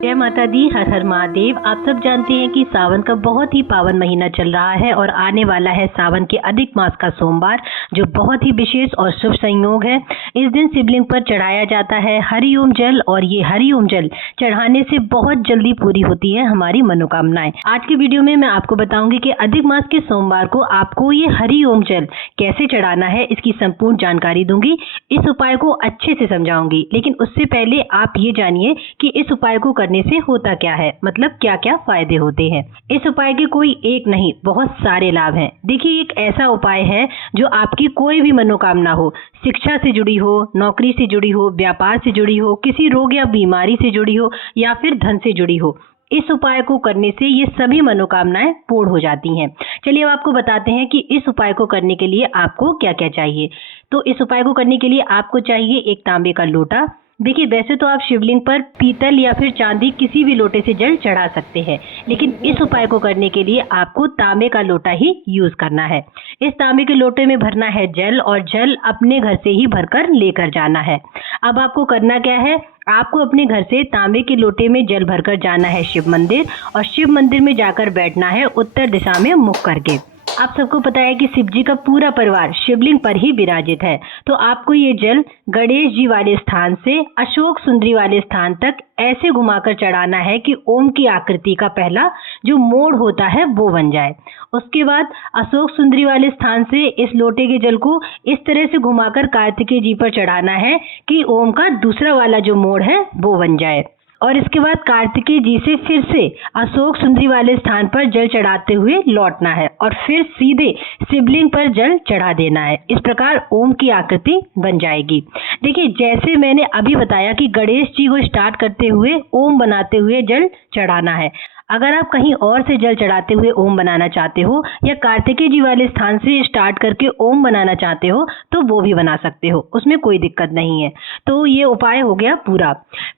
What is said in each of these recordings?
जय माता दी, हर हर महादेव। आप सब जानते हैं कि सावन का बहुत ही पावन महीना चल रहा है और आने वाला है सावन के अधिक मास का सोमवार, जो बहुत ही विशेष और शुभ संयोग है। इस दिन शिवलिंग पर चढ़ाया जाता है हरिओम जल, और ये हरिओम जल चढ़ाने से बहुत जल्दी पूरी होती है हमारी मनोकामनाएं। आज की वीडियो में मैं आपको बताऊंगी कि अधिक मास के सोमवार को आपको ये हरिओम जल कैसे चढ़ाना है, इसकी संपूर्ण जानकारी दूंगी। इस उपाय को अच्छे से समझाऊंगी, लेकिन उससे पहले आप ये जानिए कि इस उपाय को करने से होता क्या है, मतलब क्या क्या फायदे होते हैं। इस उपाय के कोई एक नहीं, बहुत सारे लाभ हैं। देखिए, एक ऐसा उपाय है जो आपकी कोई भी मनोकामना हो, शिक्षा से जुड़ी हो, नौकरी से जुड़ी हो, व्यापार से जुड़ी हो, किसी रोग या बीमारी से जुड़ी हो, या फिर धन से जुड़ी हो, इस उपाय को करने से ये सभी मनोकामनाएं पूर्ण हो जाती हैं। चलिए अब आपको बताते हैं कि इस उपाय को करने के लिए आपको क्या क्या चाहिए। तो इस उपाय को करने के लिए आपको चाहिए एक तांबे का लोटा। देखिए, वैसे तो आप शिवलिंग पर पीतल या फिर चांदी किसी भी लोटे से जल चढ़ा सकते हैं, लेकिन इस उपाय को करने के लिए आपको तांबे का लोटा ही यूज करना है। इस तांबे के लोटे में भरना है जल, और जल अपने घर से ही भरकर लेकर जाना है। अब आपको करना क्या है, आपको अपने घर से तांबे के लोटे में जल भरकर जाना है शिव मंदिर, और शिव मंदिर में जाकर बैठना है उत्तर दिशा में मुख करके। आप सबको पता है कि शिव जी का पूरा परिवार शिवलिंग पर ही विराजित है, तो आपको ये जल गणेश जी वाले स्थान से अशोक सुंदरी वाले स्थान तक ऐसे घुमाकर चढ़ाना है कि ओम की आकृति का पहला जो मोड़ होता है वो बन जाए। उसके बाद अशोक सुंदरी वाले स्थान से इस लोटे के जल को इस तरह से घुमाकर कार्तिकेय जी पर चढ़ाना है कि ओम का दूसरा वाला जो मोड़ है वो बन जाए। और इसके बाद कार्तिकेय जी से फिर से अशोक सुंदरी वाले स्थान पर जल चढ़ाते हुए लौटना है, और फिर सीधे शिवलिंग पर जल चढ़ा देना है। इस प्रकार ओम की आकृति बन जाएगी। देखिए, जैसे मैंने अभी बताया कि गणेश जी को स्टार्ट करते हुए ओम बनाते हुए जल चढ़ाना है। अगर आप कहीं और से जल चढ़ाते हुए ओम बनाना चाहते हो, या कार्तिकेय जी वाले स्थान से स्टार्ट करके ओम बनाना चाहते हो, तो वो भी बना सकते हो, उसमें कोई दिक्कत नहीं है। तो ये उपाय हो गया पूरा।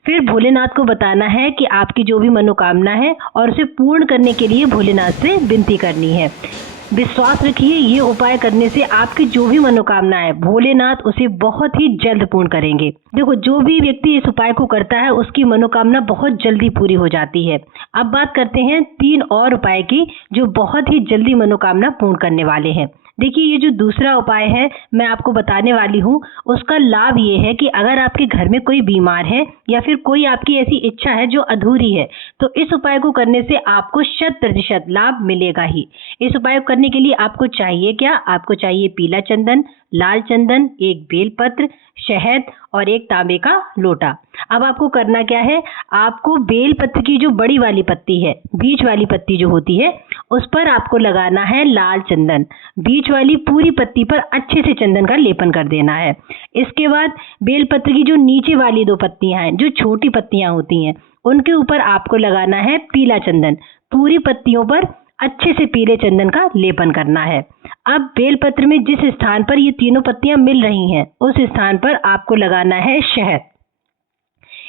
फिर भोलेनाथ को बताना है कि आपकी जो भी मनोकामना है, और उसे पूर्ण करने के लिए भोलेनाथ से विनती करनी है। विश्वास रखिए, ये उपाय करने से आपकी जो भी मनोकामना है, भोलेनाथ उसे बहुत ही जल्द पूर्ण करेंगे। देखो, जो भी व्यक्ति इस उपाय को करता है उसकी मनोकामना बहुत जल्दी पूरी हो जाती है। अब बात करते हैं 3 और उपाय की, जो बहुत ही जल्दी मनोकामना पूर्ण करने वाले हैं। देखिए, ये जो दूसरा उपाय है मैं आपको बताने वाली हूँ, उसका लाभ ये है कि अगर आपके घर में कोई बीमार है, या फिर कोई आपकी ऐसी इच्छा है जो अधूरी है, तो इस उपाय को करने से आपको 100% लाभ मिलेगा ही। इस उपाय को करने के लिए आपको चाहिए क्या, आपको चाहिए पीला चंदन, लाल चंदन, एक बेलपत्र, शहद और एक तांबे का लोटा। अब आपको करना क्या है, आपको बेलपत्र की जो बड़ी वाली पत्ती है, बीच वाली पत्ती जो होती है, उस पर आपको लगाना है लाल चंदन। बीच वाली पूरी पत्ती पर अच्छे से चंदन का लेपन कर देना है। इसके बाद बेलपत्र की जो नीचे वाली 2 पत्तियां हैं, जो छोटी पत्तियां होती हैं, उनके ऊपर आपको लगाना है पीला चंदन। पूरी पत्तियों पर अच्छे से पीले चंदन का लेपन करना है। अब बेलपत्र में जिस स्थान पर ये तीनों पत्तियां मिल रही हैं, उस स्थान पर आपको लगाना है शहद।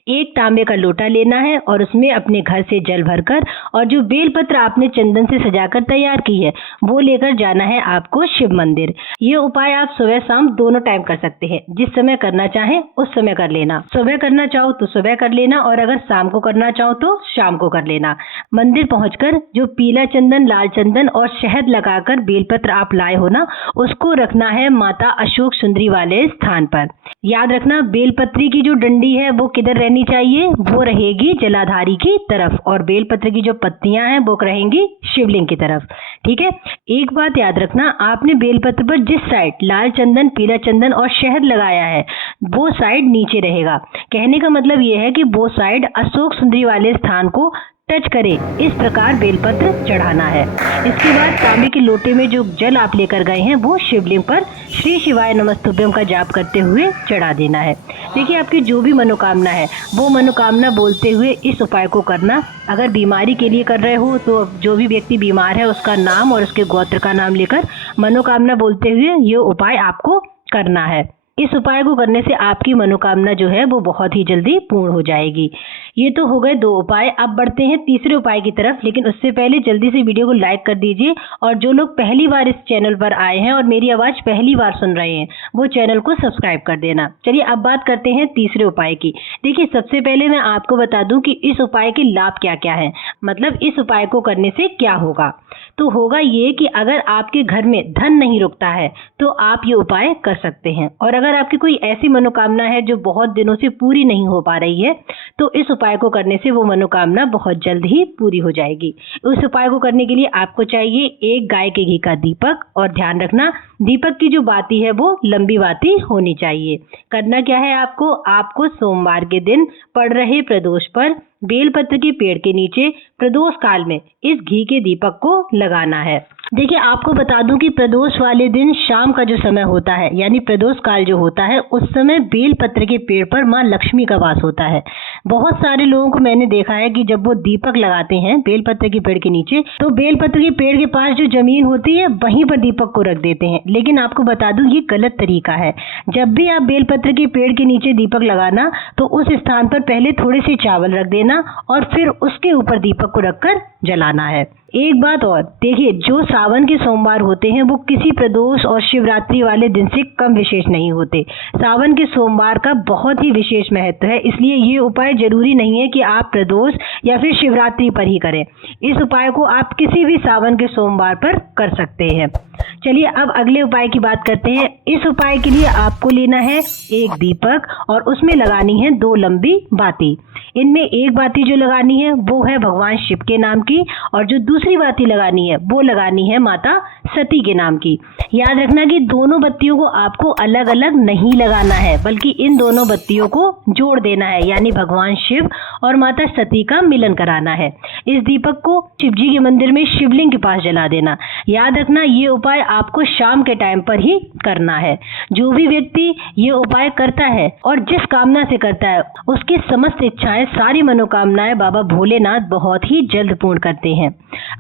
एक तांबे का लोटा लेना है, और उसमें अपने घर से जल भरकर, और जो बेलपत्र आपने चंदन से सजाकर तैयार की है, वो लेकर जाना है आपको शिव मंदिर। ये उपाय आप सुबह शाम दोनों टाइम कर सकते हैं, जिस समय करना चाहें उस समय कर लेना। सुबह करना चाहो तो सुबह कर लेना, और अगर शाम को करना चाहो तो शाम को कर लेना। मंदिर पहुंचकर जो पीला चंदन, लाल चंदन और शहद लगाकर बेलपत्र आप लाए हो ना, उसको रखना है माता अशोक सुंदरी वाले स्थान पर। याद रखना, बेलपत्री की जो डंडी है वो किधर रहनी चाहिए, वो रहेगी जलाधारी की तरफ, और बेलपत्र की जो पत्तियां हैं वो रहेंगी शिवलिंग की तरफ। ठीक है, एक बात याद रखना, आपने बेलपत्र पर जिस साइड लाल चंदन, पीला चंदन और शहद लगाया है, वो साइड नीचे रहेगा। कहने का मतलब ये है कि वो साइड अशोक सुंदरी वाले स्थान को टच करे, इस प्रकार बेलपत्र चढ़ाना है। इसके बाद तांबे के लोटे में जो जल आप लेकर गए हैं, वो शिवलिंग पर श्री शिवाय नमस्तुभ्यम का जाप करते हुए चढ़ा देना है। देखिए, आपकी जो भी मनोकामना है, वो मनोकामना बोलते हुए इस उपाय को करना। अगर बीमारी के लिए कर रहे हो, तो जो भी व्यक्ति बीमार है उसका नाम और उसके गोत्र का नाम लेकर मनोकामना बोलते हुए ये उपाय आपको करना है। इस उपाय को करने से आपकी मनोकामना जो है वो बहुत ही जल्दी पूर्ण हो जाएगी। ये तो हो गए 2 उपाय। अब बढ़ते हैं तीसरे उपाय की तरफ, लेकिन उससे पहले जल्दी से वीडियो को लाइक कर दीजिए और जो लोग पहली बार इस चैनल पर आए हैं और मेरी आवाज़ पहली बार सुन रहे हैं वो चैनल को सब्सक्राइब कर देना। चलिए अब बात करते हैं तीसरे उपाय की। देखिए, सबसे पहले मैं आपको बता दूं कि इस उपाय के लाभ क्या क्या हैं, मतलब इस उपाय को करने से क्या होगा। तो होगा ये कि अगर आपके घर में धन नहीं रुकता है तो आप ये उपाय कर सकते हैं, और अगर आपकी कोई ऐसी मनोकामना है जो बहुत दिनों से पूरी नहीं हो पा रही है तो इस उपाय को करने से वो मनोकामना बहुत जल्द ही पूरी हो जाएगी। उस उपाय को करने के लिए आपको चाहिए 1 गाय के घी का दीपक, और ध्यान रखना दीपक की जो बाती है वो लंबी बाती होनी चाहिए। करना क्या है, आपको सोमवार के दिन पड़ रहे प्रदोष पर बेलपत्र के पेड़ के नीचे प्रदोष काल में इस घी के दीपक को लगाना है। देखिए, आपको बता दूं कि प्रदोष वाले दिन शाम का जो समय होता है, यानी प्रदोष काल जो होता है, उस समय बेलपत्र के पेड़ पर माँ लक्ष्मी का वास होता है। बहुत सारे लोगों को मैंने देखा है कि जब वो दीपक लगाते हैं बेलपत्र के पेड़ के नीचे तो बेलपत्र के पेड़ के पास जो जमीन होती है वहीं पर दीपक को रख देते हैं। लेकिन आपको बता दूं ये गलत तरीका है। जब भी आप बेलपत्र के पेड़ के नीचे दीपक लगाना तो उस स्थान पर पहले थोड़े से चावल रख देना और फिर उसके ऊपर दीपक को रखकर जलाना है। एक बात और, देखिए, जो सावन के सोमवार होते हैं वो किसी प्रदोष और शिवरात्रि वाले दिन से कम विशेष नहीं होते। सावन के सोमवार का बहुत ही विशेष महत्व है, इसलिए ये उपाय जरूरी नहीं है कि आप प्रदोष या फिर शिवरात्रि पर ही करें। इस उपाय को आप किसी भी सावन के सोमवार पर कर सकते हैं। चलिए अब अगले उपाय की बात करते हैं। इस उपाय के लिए आपको लेना है 1 दीपक और उसमें लगानी है 2 लंबी बाती। इनमें एक बाती जो लगानी है वो है भगवान शिव के नाम की, और जो दूसरी बाती लगानी है वो लगानी है माता सती के नाम की। याद रखना कि दोनों बत्तियों को आपको अलग अलग नहीं लगाना है, बल्कि इन दोनों बत्तियों को जोड़ देना है, यानी भगवान शिव और माता सती का मिलन कराना है। इस दीपक को शिव जी के मंदिर में शिवलिंग के पास जला देना। याद रखना ये उपाय आपको शाम के टाइम पर ही करना है। जो भी व्यक्ति ये उपाय करता है और जिस कामना से करता है उसकी समस्त इच्छाएं, सारी मनोकामनाएं बाबा भोलेनाथ बहुत ही जल्द पूर्ण करते हैं।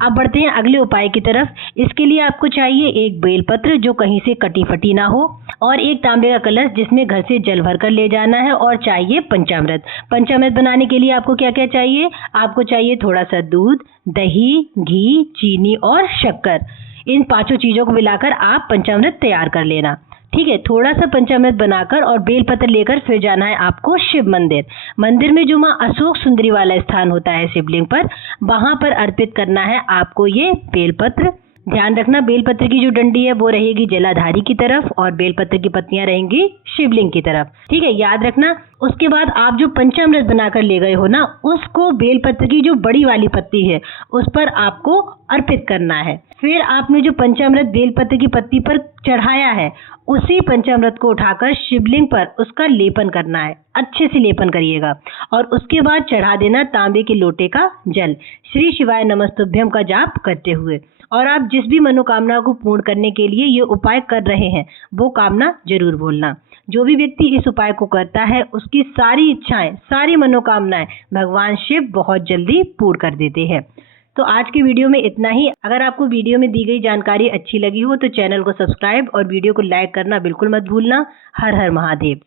अब बढ़ते हैं अगले उपाय की तरफ। इसके लिए आपको चाहिए 1 बेलपत्र जो कहीं से कटी फटी ना हो, और 1 तांबे का कलश जिसमें घर से जल भर कर ले जाना है, और चाहिए पंचामृत। पंचामृत बनाने के लिए आपको क्या क्या चाहिए, आपको चाहिए थोड़ा सा दूध, दही, घी, चीनी और शक्कर। इन 5 चीजों को मिलाकर आप पंचामृत तैयार कर लेना। ठीक है, थोड़ा सा पंचामृत बनाकर और बेलपत्र लेकर फिर जाना है आपको शिव मंदिर। मंदिर में जो माँ अशोक सुंदरी वाला स्थान होता है शिवलिंग पर, वहां पर अर्पित करना है आपको ये बेलपत्र। ध्यान रखना बेलपत्र की जो डंडी है वो रहेगी जलाधारी की तरफ और बेलपत्र की पत्तियां रहेंगी शिवलिंग की तरफ। ठीक है, याद रखना। उसके बाद आप जो पंचामृत बनाकर ले गए हो ना, उसको बेलपत्र की जो बड़ी वाली पत्ती है उस पर आपको अर्पित करना है। फिर आपने जो पंचामृत बेलपत्र की पत्ती पर चढ़ाया है उसी पंचामृत को उठाकर शिवलिंग पर उसका लेपन करना है। अच्छे से लेपन करिएगा और उसके बाद चढ़ा देना तांबे के लोटे का जल, श्री शिवाय नमस्तुभ्यम का जाप करते हुए। और आप जिस भी मनोकामना को पूर्ण करने के लिए ये उपाय कर रहे हैं वो कामना जरूर बोलना। जो भी व्यक्ति इस उपाय को करता है उसकी सारी इच्छाएं, सारी मनोकामनाएं भगवान शिव बहुत जल्दी पूर्ण कर देते हैं। तो आज की वीडियो में इतना ही। अगर आपको वीडियो में दी गई जानकारी अच्छी लगी हो तो चैनल को सब्सक्राइब और वीडियो को लाइक करना बिल्कुल मत भूलना। हर हर महादेव।